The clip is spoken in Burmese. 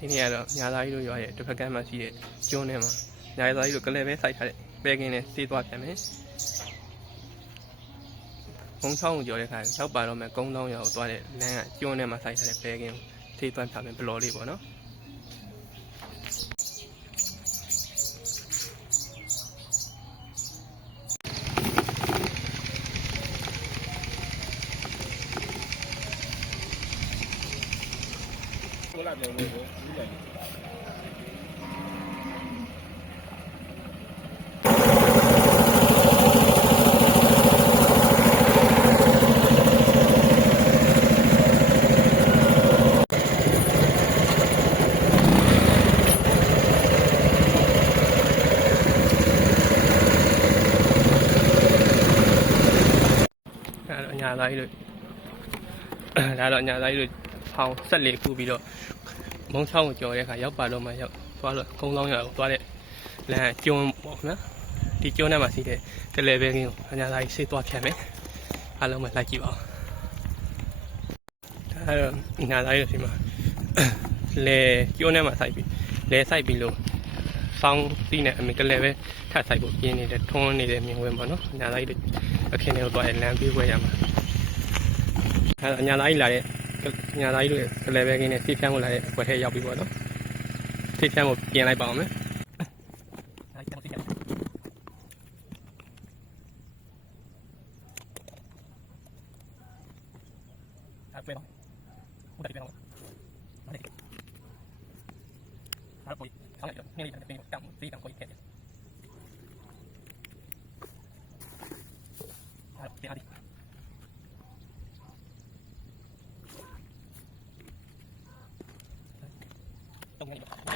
ဒီနေ့ကတော့ညာသားကြီးတို့ရွာရဲ့တစ်ဖက်ကမ်းမှာရှိတဲ့ကျွန်းထဲမှာညာသားကြီးတို့ကလေးပဲစိုက်ထားတဲ့ပဲကင်းနဲ့စေးသွားပြန်မယ်။ဘုံချောင်းကိုကြော်တဲ့ခါရောက်ပါတော့မယ်ကုန်းတောင်းရွာကိုသွားတဲ့လမ်းကကျွန်းထဲမှာစိုက်ထားတဲ့ပဲကင်းကိုစေးသွားပြန်မယ်ဘလော်လေးပေါ့နော်။ ကိုလာပြောလို့ဘူးတယ်ညာသားကြီးတို့ဒါတော့ညာသားကြီးတို့ဖောင်ဆက်လေကူပြီးတော့မုံချောင်းကိုကြော်တဲ့အခါရောက်ပါတော့မှရောက်သွားလို့ကုန်းလောင်းရွာကိုသွားတဲ့လမ်းကျွန်းပေါ့နော်ဒီကျွန်းထဲမှာရှိတဲ့ကလေးပဲကင်းကိုညာသားကြီးဆေးသွားဖြတ်မယ်အားလုံးပဲလိုက်ကြည့်ပါဦးဒါတော့ညာသားကြီးတို့ဒီမှာလေကျွန်းထဲမှာစိုက်ပြီးလေစိုက်ပြီးလို့စောင်းစီးနေအမေကလေးပဲထပ်စိုက်ဖို့ပြင်းနေတဲ့ထွန်းနေတဲ့မြင်ကွင်းပေါ့နော်ညာသားကြီးတို့အခင်းတွေကိုသွားတဲ့လမ်းပြေးခွဲရမှာအဲညာသားကြီးလာတဲ့ညာသားကြီးတို့ကလေးပဲကင်းနဲ့ဆေးဖြန်းကိုလာတဲ့ကွက်ထဲရောက်ပြီပေါ့နော်ဆေးဖြန်းကိုပြင်လိုက်ပါအောင်မယ်အဲ့ပဲတော့ဟုတ်တယ်ပဲတော့အဲ့ဒါကိုဆောင်းနေတယ်နေတောင်သေးတောင်ကိုခဲ့တယ်အဲ့ဒါဒီတော့ငါ့